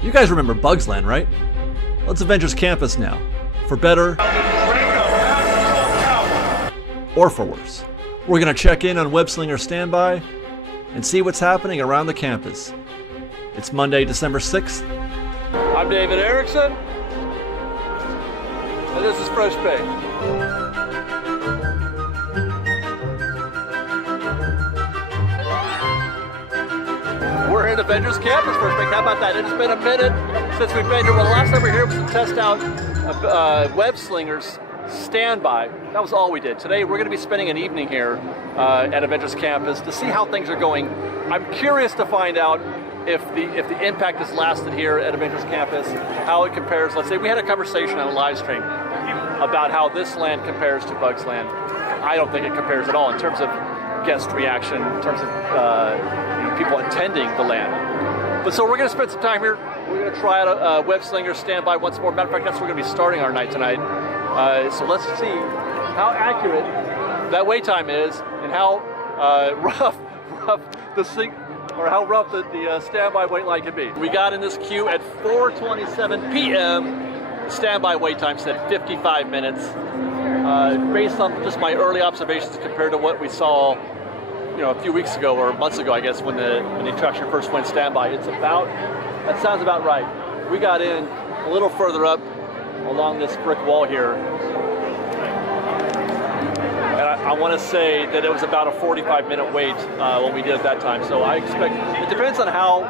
You guys remember Bugsland, right? Well, it's Avengers Campus now. For better or for worse. We're going to check in on Web Slingers Standby and see what's happening around the campus. It's Monday, December 6th. I'm David Erickson, and this is Fresh Bay. We're in Avengers Campus, Fresh Bay. How about that? It's been a minute since we've been here. Well, the last time we were here was to test out Web Slingers Standby. That was all we did. Today we're going to be spending an evening here at Avengers Campus to see how things are going. I'm curious to find out if the impact has lasted here at Avengers Campus, how it compares. Let's say we had a conversation on a live stream about how this land compares to Bugs Land. I don't think it compares at all in terms of guest reaction, in terms of people attending the land. But so we're going to spend some time here. We're going to try out Web Slingers Standby once more. Matter of fact, that's where we're going to be starting our night tonight. So let's see how accurate that wait time is and how rough the standby wait line can be. We got in this queue at 4:27 p.m. The standby wait time said 55 minutes. Based on just my early observations compared to what we saw, a few weeks ago or months ago, I guess, when the attraction first went standby, that sounds about right. We got in a little further up along this brick wall here. And I want to say that it was about a 45-minute wait when we did at that time. So I expect, it depends on how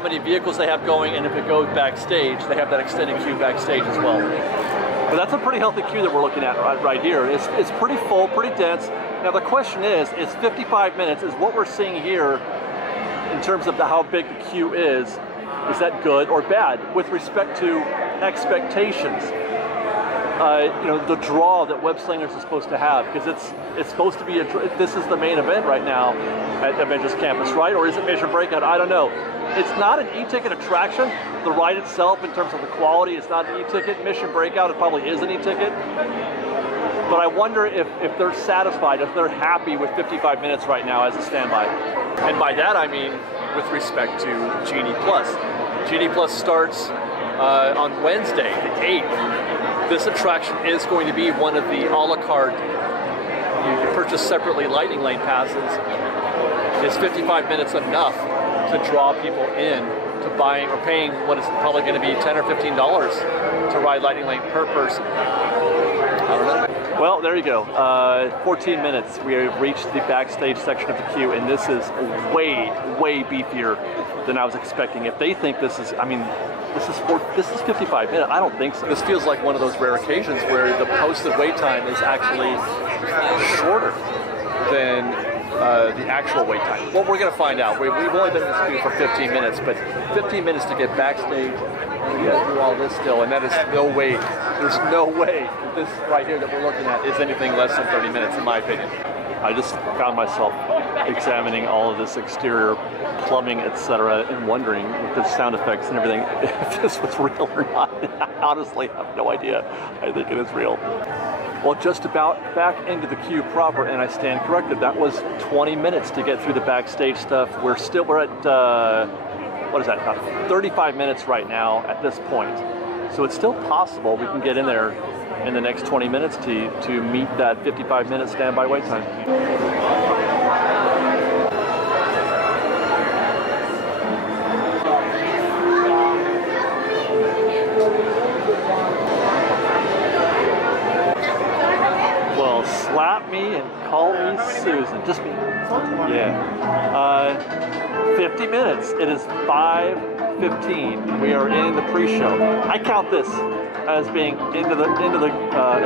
many vehicles they have going, and if it goes backstage, they have that extended queue backstage as well. But that's a pretty healthy queue that we're looking at right here. It's pretty full, pretty dense. Now the question is 55 minutes, is what we're seeing here in terms of how big the queue is that good or bad with respect to expectations? The draw that Web Slingers is supposed to have, because it's supposed to be this is the main event right now at Avengers Campus, right? Or is it Mission Breakout? I don't know. It's not an e-ticket attraction. The ride itself, in terms of the quality, is not an e-ticket. Mission Breakout, it probably is an e-ticket. But I wonder if they're satisfied, if they're happy with 55 minutes right now as a standby. And by that I mean with respect to Genie Plus. Genie Plus starts on Wednesday, the 8th. This attraction is going to be one of the a la carte, you purchase separately Lightning Lane passes. Is 55 minutes enough to draw people in to buying or paying what is probably going to be $10 or $15 to ride Lightning Lane per person? I don't know. Well, there you go. 14 minutes. We have reached the backstage section of the queue, and this is way, way beefier than I was expecting. If they think this is, this is 55 minutes. I don't think so. This feels like one of those rare occasions where the posted wait time is actually shorter than the actual wait time. Well, we're going to find out. We've only been in this queue for 15 minutes, but 15 minutes to get backstage and get through all this still, and that is no way. There's no way that this right here that we're looking at is anything less than 30 minutes, in my opinion. I just found myself examining all of this exterior plumbing, etc., and wondering with the sound effects and everything if this was real or not. I honestly have no idea. I think it is real. Well, just about back into the queue proper, and I stand corrected. That was 20 minutes to get through the backstage stuff. We're at what is that? About 35 minutes right now at this point. So it's still possible we can get in there in the next 20 minutes to meet that 55-minute standby wait time. Well, slap me and call me Susan. Just me. Yeah. 50 minutes. It is 5:15. We are in the pre-show. I count this as being into the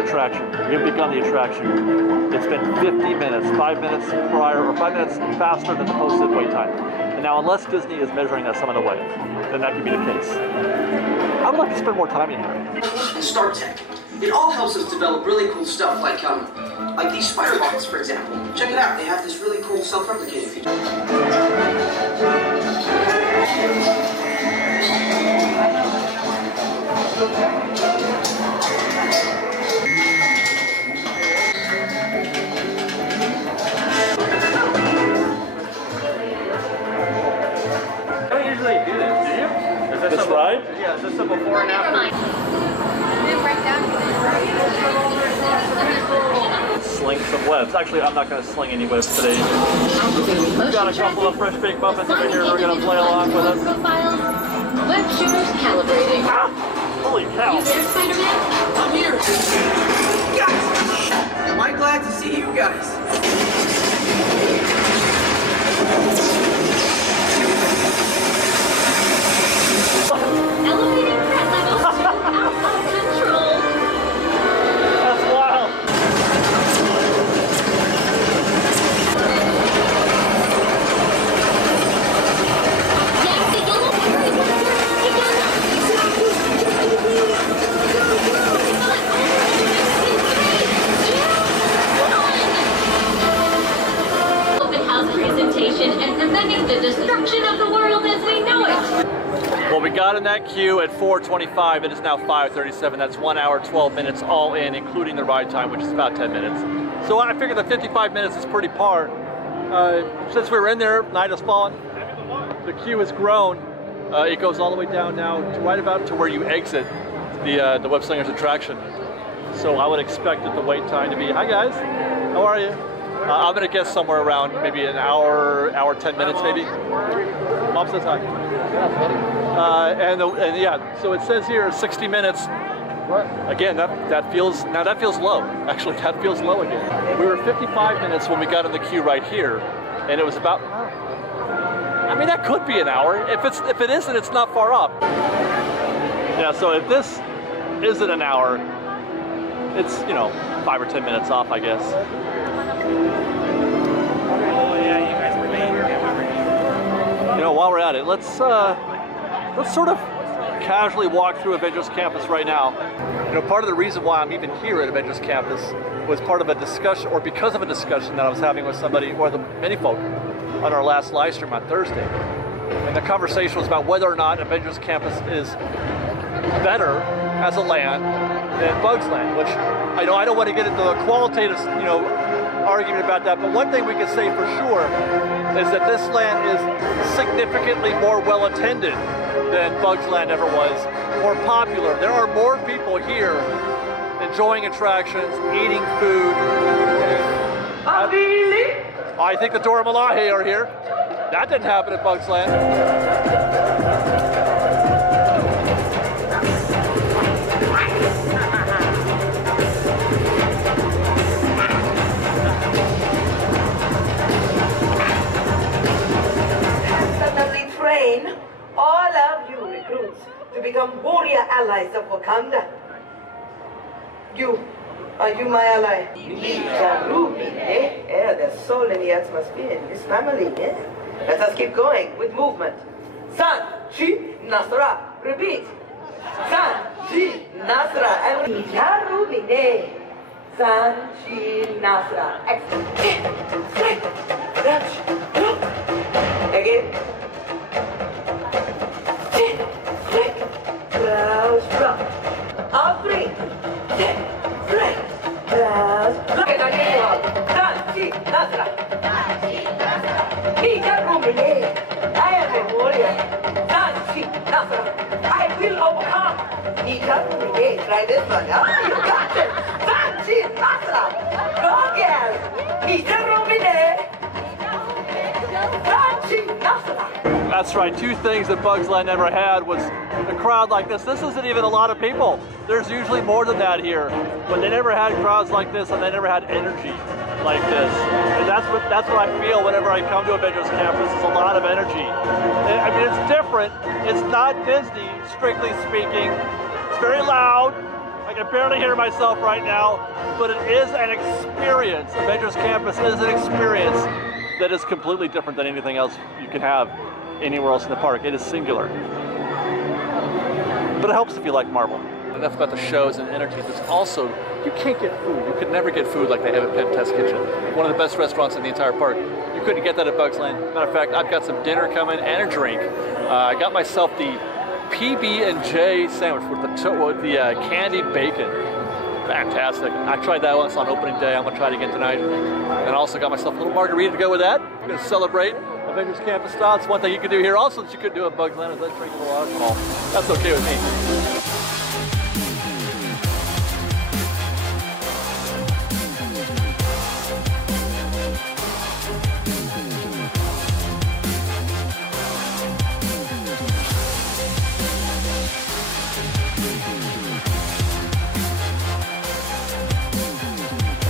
attraction. We have begun the attraction. It's been 50 minutes, 5 minutes prior, or 5 minutes faster than the posted wait time. And now, unless Disney is measuring that some other way, then that could be the case. I would like to spend more time in here. Star Tech. It all helps us develop really cool stuff, like these spider bots, for example. Check it out. They have this really cool self-replicating feature. I don't usually do this. This ride? Yeah, is this a before and after? Sling some webs. Actually, I'm not going to sling any webs today. We've got a couple of fresh baked muffins over here who are going to play along with us. Web shooters calibrating. Ah! Holy cow! You there, Spider-Man? I'm here. Guys, am I glad to see you guys? Elevating threat levels to out of control. That's wild! Yes, the yellow fairy monster Open house presentation and preventing the destruction of the world as we know it. Well, we got in that queue at 4:25. It is now 5:37. That's 1 hour, 12 minutes all in, including the ride time, which is about 10 minutes. So I figured that 55 minutes is pretty par. Since we were in there, night has fallen. The queue has grown. It goes all the way down now to right about to where you exit the Web Slingers attraction. So I would expect the wait time to be, hi guys, how are you? I'm gonna guess somewhere around maybe an hour, 10 minutes maybe. Mom says hi. And yeah, so it says here 60 minutes. Again, that feels low. Actually, that feels low again. We were 55 minutes when we got in the queue right here, and it was about, I mean, that could be an hour. If it isn't, it's not far up. Yeah, so if this isn't an hour, it's, 5 or 10 minutes off, I guess. Oh yeah, you guys were late. While we're at it, let's sort of casually walk through Avengers Campus right now. Part of the reason why I'm even here at Avengers Campus was part of a discussion, or because of a discussion that I was having with somebody, or the many folk, on our last live stream on Thursday. And the conversation was about whether or not Avengers Campus is better as a land than Bugs Land, which I don't want to get into the qualitative, argument about that, but one thing we can say for sure is that this land is significantly more well attended than Bugs Land ever was, more popular. There are more people here enjoying attractions, eating food. I think the Dora Milaje are here. That didn't happen at Bugs Land. Train all of you recruits to become warrior allies of Wakanda. Are you my ally? Yeah, there's soul in the atmosphere in this family, yeah? Let us keep going with movement. San, Chi, Nasra. Repeat. San, Chi, Nasra. And Yarumine. San, Chi, Nasra. Again. Clouds drop. All three. Clouds drop. I am a warrior. I will overcome. Try this one. Oh, you got it. Go girl. That's right, two things that Bugs Land never had was a crowd like this. This isn't even a lot of people. There's usually more than that here, but they never had crowds like this, and they never had energy like this. And that's what I feel whenever I come to Avengers Campus. It's a lot of energy. I mean, it's different. It's not Disney, strictly speaking. It's very loud. I can barely hear myself right now, but it is an experience. Avengers Campus is an experience that is completely different than anything else you can have anywhere else in the park. It is singular. But it helps if you like Marvel. Enough about the shows and energy. There's also, you can't get food. You could never get food like they have at Penn Test Kitchen. One of the best restaurants in the entire park. You couldn't get that at Bugs Land. Matter of fact, I've got some dinner coming and a drink. I got myself the PB&J sandwich with the candied bacon. Fantastic. I tried that once on opening day. I'm gonna try it again tonight. And I also got myself a little margarita to go with that. I'm gonna celebrate Avengers Campus style. It's one thing you can do here also that you couldn't do at Bugs Land is let's drink a little alcohol. That's okay with me.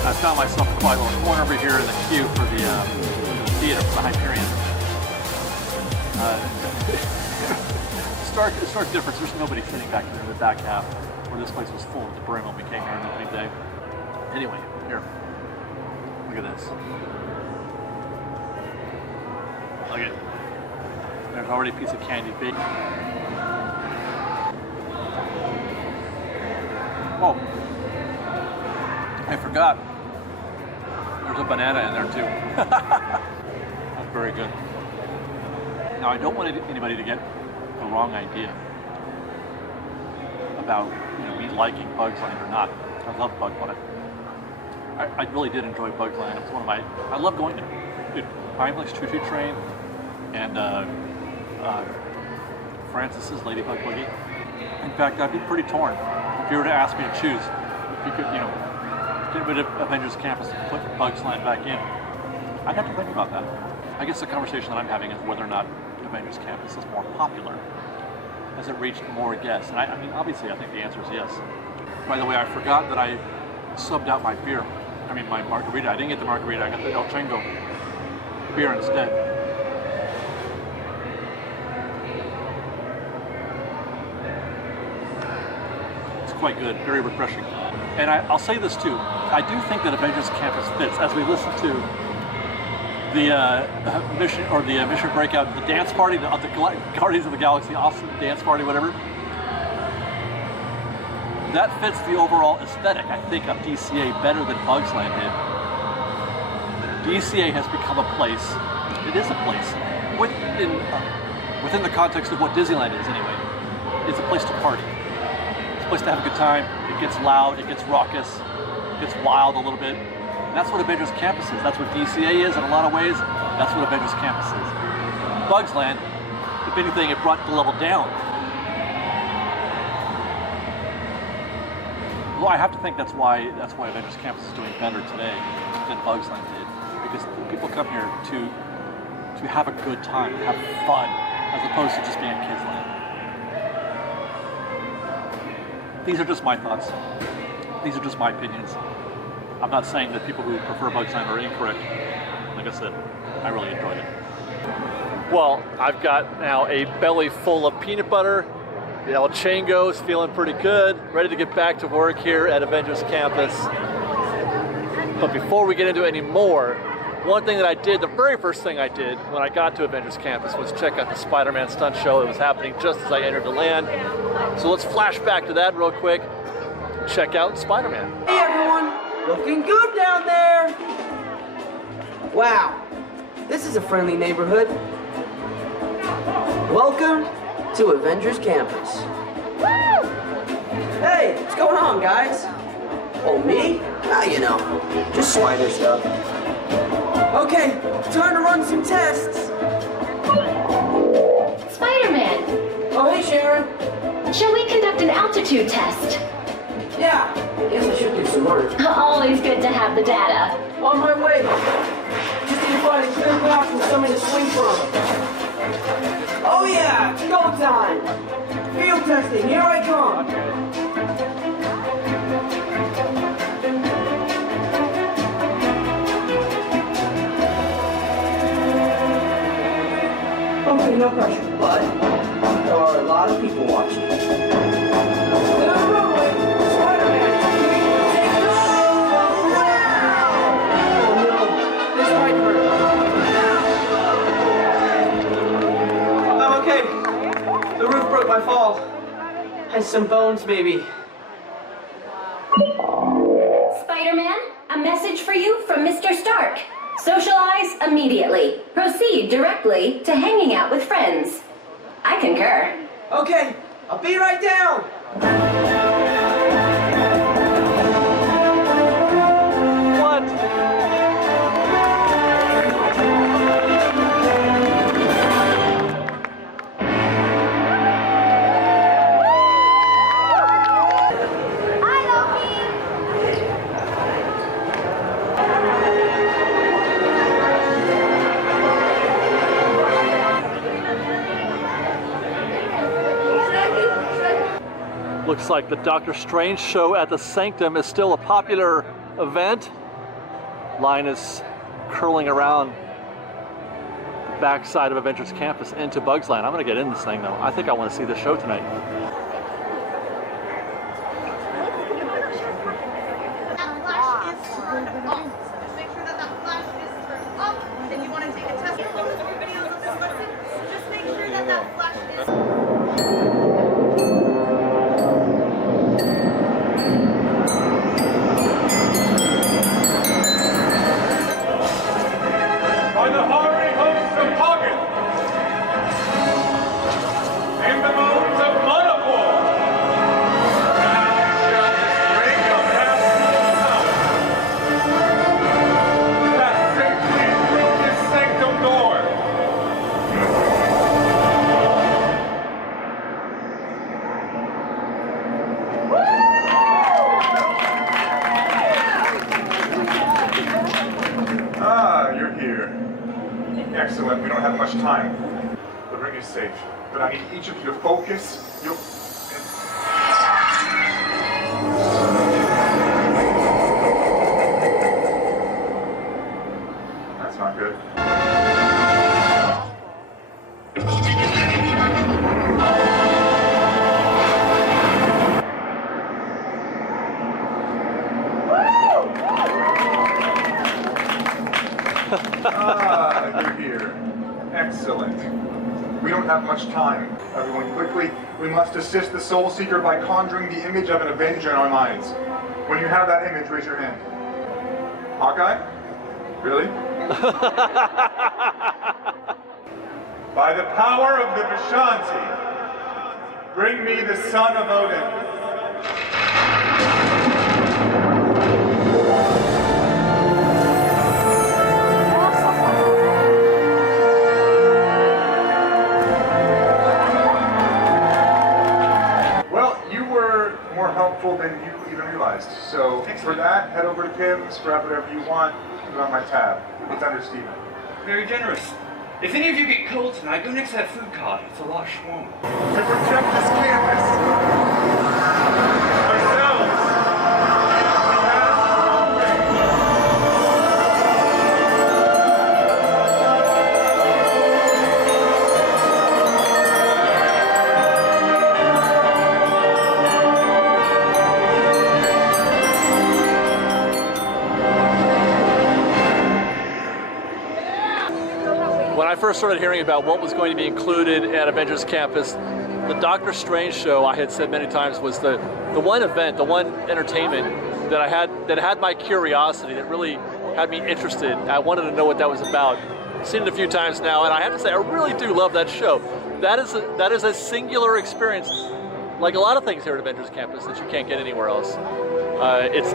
I found myself in quite a little corner over here in the queue for the theater, for the Hyperion. Stark difference. There's nobody sitting back there in the back half, where this place was full to the brim when we came here on opening day. Anyway, here, look at this. Look at it. There's already a piece of candy baked. Oh, I forgot. There's a banana in there too. That's very good. Now I don't want anybody to get the wrong idea about me liking Bugs Land or not. I love Bugs Land. I really did enjoy Bugs Land. It's one of my. I love going there. Dude, Heimlich's Choo Choo Train and Francis's Ladybug Boogie. In fact, I'd be pretty torn if you were to ask me to choose. If you could, get rid of Avengers Campus and put Bugs Land back in. I'd have to think about that. I guess the conversation that I'm having is whether or not Avengers Campus is more popular. Has it reached more guests? And I mean, obviously, I think the answer is yes. By the way, I forgot that I subbed out my beer. I mean, my margarita. I didn't get the margarita. I got the El Chengo beer instead. It's quite good. Very refreshing. And I'll say this too. I do think that Avengers Campus fits as we listen to the mission breakout, the dance party, the Guardians of the Galaxy Austin dance party, whatever. That fits the overall aesthetic, I think, of DCA better than Bugs Land did. DCA has become a place. It is a place within the context of what Disneyland is, anyway. It's a place to party. It's a place to have a good time. It gets loud, it gets raucous, it gets wild a little bit. And that's what Avengers Campus is. That's what DCA is in a lot of ways. That's what Avengers Campus is. Bugs Land, if anything, it brought the level down. Well, I have to think that's why Avengers Campus is doing better today than Bugs Land did. Because people come here to have a good time, to have fun, as opposed to just being a kids' land. These are just my thoughts. These are just my opinions. I'm not saying that people who prefer Bugs Land are incorrect. Like I said, I really enjoyed it. Well, I've got now a belly full of peanut butter. The El Chango's feeling pretty good. Ready to get back to work here at Avengers Campus. But before we get into any more, one thing that I did, the very first thing I did when I got to Avengers Campus was check out the Spider-Man stunt show. It was happening just as I entered the land. So let's flash back to that real quick. Check out Spider-Man. Hey everyone, looking good down there. Wow, this is a friendly neighborhood. Welcome to Avengers Campus. Woo! Hey, what's going on, guys? Oh, me? Ah, just spider stuff. Okay, time to run some tests. Spider-Man, Oh, hey, Sharon. shall we conduct an altitude test? Yeah, I guess I should do some work. Always good to have the data. On my way. Just need to find a clear path for something to swing from. Oh yeah, it's go time. Field testing, here I come. Okay, no pressure, but there are a lot of people watching. The roof broke my fall. Has some bones, maybe. Spider-Man, a message for you from Mr. Stark. Socialize immediately. Proceed directly to hanging out with friends. I concur. Okay, I'll be right down. What? Looks like the Doctor Strange show at the Sanctum is still a popular event. Line is curling around the backside of Avengers Campus into Bugs Land. I'm gonna get in this thing though. I think I want to see the show tonight. That flash is turned off. Just make sure that flash is turned off. If you want to take a test or look more videos of this lesson, just make sure that flash is. By the hoary hosts of Hagen, in the moons of Monopole, now shall this ring of absolute power pass safely through this sanctum door. Ah, you're here. Excellent, we don't have much time. The ring is safe, but I need each of you to focus. That's not good. Ah, you're here. Excellent. We don't have much time. Everyone quickly, we must assist the Soul Seeker by conjuring the image of an Avenger in our minds. When you have that image, raise your hand. Hawkeye? Really? By the power of the Vishanti, bring me the son of Odin. More helpful than you even realized. So for that, head over to Kim's, grab whatever you want, put it on my tab. It's under Steven. Very generous. If any of you get cold tonight, go next to that food cart. It's a lot warmer. To protect this campus. Ourselves. When I first started hearing about what was going to be included at Avengers Campus, the Doctor Strange show, I had said many times, was the one event, the one entertainment that had my curiosity, that really had me interested. I wanted to know what that was about. I've seen it a few times now, and I have to say, I really do love that show. That is a singular experience, like a lot of things here at Avengers Campus, that you can't get anywhere else. It's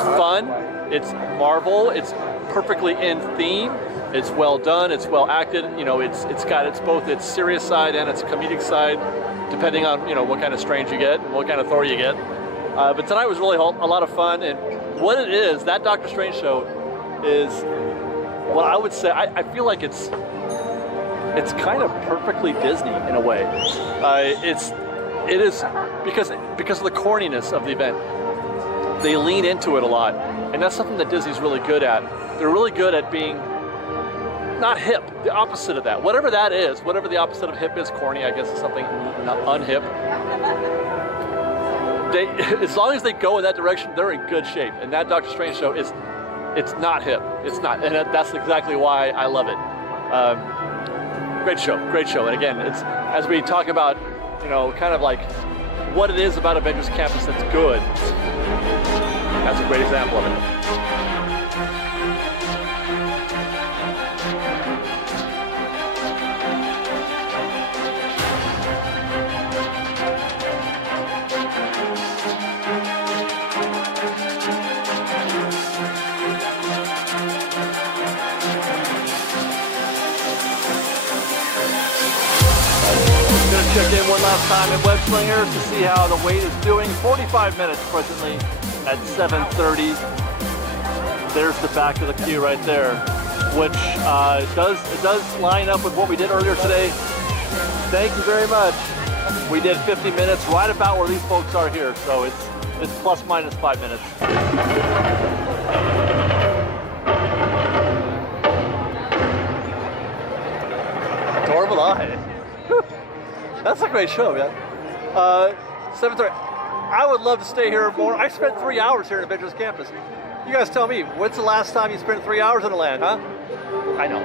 fun, it's Marvel, it's perfectly in theme. It's well done, it's well acted, you know, it's got both its serious side and its comedic side, depending on, you know, what kind of Strange you get and what kind of Thor you get. But tonight was really a lot of fun, and what it is, that Doctor Strange show is, well, I would say, I feel like it's kind of perfectly Disney in a way. It is because of the corniness of the event. They lean into it a lot, and that's something that Disney's really good at. They're really good at being not hip, the opposite of that. Whatever that is, whatever the opposite of hip is, corny, I guess is something unhip. As long as they go in that direction, they're in good shape. And that Doctor Strange show it's not hip. It's not, and that's exactly why I love it. Great show. And again, it's, as we talk about, you know, kind of like what it is about Avengers Campus that's good. That's a great example of it. Check in one last time at Web Slingers to see how the wait is doing. 45 minutes presently at 7:30. There's the back of the queue right there, which does line up with what we did earlier today. Thank you very much. We did 50 minutes, right about where these folks are here, so it's plus minus 5 minutes. Adorable Eye. That's a great show, man. 7:30. I would love to stay here more. I spent 3 hours here at Avengers Campus. You guys tell me, when's the last time you spent 3 hours in a land, huh? I know,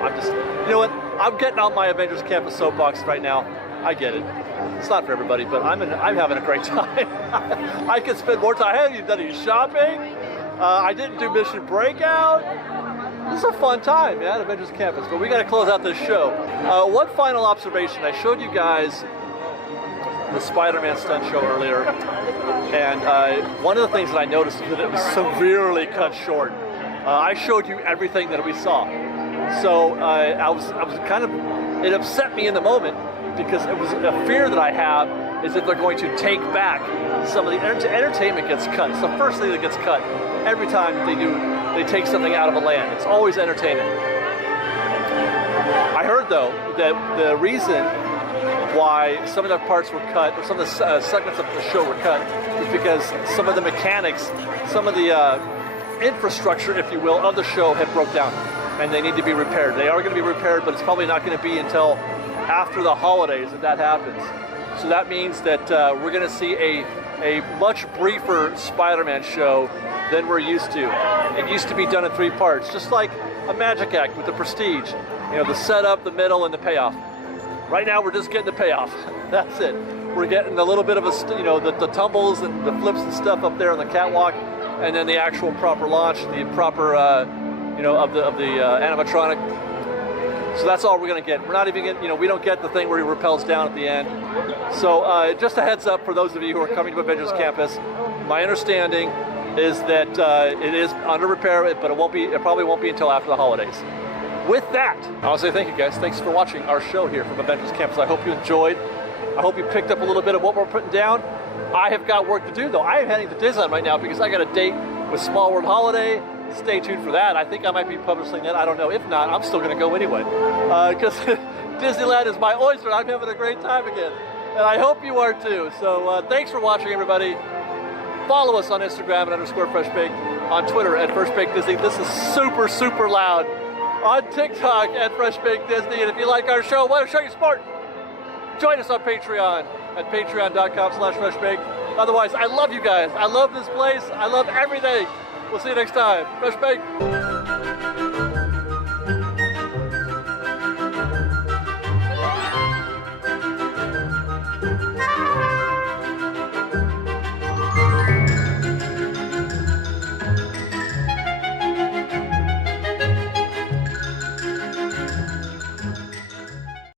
you know what? I'm getting on my Avengers Campus soapbox right now. I get it. It's not for everybody, but I'm having a great time. I could spend more time. I haven't even done any shopping. I didn't do Mission Breakout. This is a fun time, man, at Avengers Campus. But we got to close out this show. One final observation. I showed you guys the Spider-Man stunt show earlier, and one of the things that I noticed is that it was severely cut short. I showed you everything that we saw, so I was kind of, it upset me in the moment because it was a fear that I have is that they're going to take back some of the entertainment gets cut. It's the first thing that gets cut every time they take something out of a land. It's always entertainment. I heard though that the reason why some of the parts were cut, or some of the segments of the show were cut, is because some of the mechanics, some of the infrastructure, if you will, of the show had broke down, and they need to be repaired. They are going to be repaired, but it's probably not going to be until after the holidays that happens. So that means that we're going to see a much briefer Spider-Man show than we're used to. It used to be done in 3 parts, just like a Magic Act with the Prestige. You know, the setup, the middle, and the payoff. Right now, we're just getting the payoff. That's it. We're getting a little bit of the tumbles and the flips and stuff up there on the catwalk, and then the actual proper launch, the proper, of the animatronic. So that's all we're going to get. We're not even getting, we don't get the thing where he rappels down at the end. So just a heads up for those of you who are coming to Avengers Campus, my understanding is that it is under repair, but it probably won't be until after the holidays. With that, I want to say thank you guys. Thanks for watching our show here from Avengers Campus. I hope you enjoyed. I hope you picked up a little bit of what we're putting down. I have got work to do though. I am heading to Disneyland right now because I got a date with Small World Holiday. Stay tuned for that. I think I might be publishing that. I don't know. If not, I'm still going to go anyway. Because Disneyland is my oyster. I'm having a great time again. And I hope you are too. So thanks for watching, everybody. Follow us on Instagram at _FreshBaked. On Twitter at FreshBakedDisney. This is super, super loud. On TikTok at FreshBakedDisney. And if you like our show, want to show your support, join us on Patreon at patreon.com/FreshBaked. Otherwise, I love you guys. I love this place. I love everything. We'll see you next time. Fresh Baked.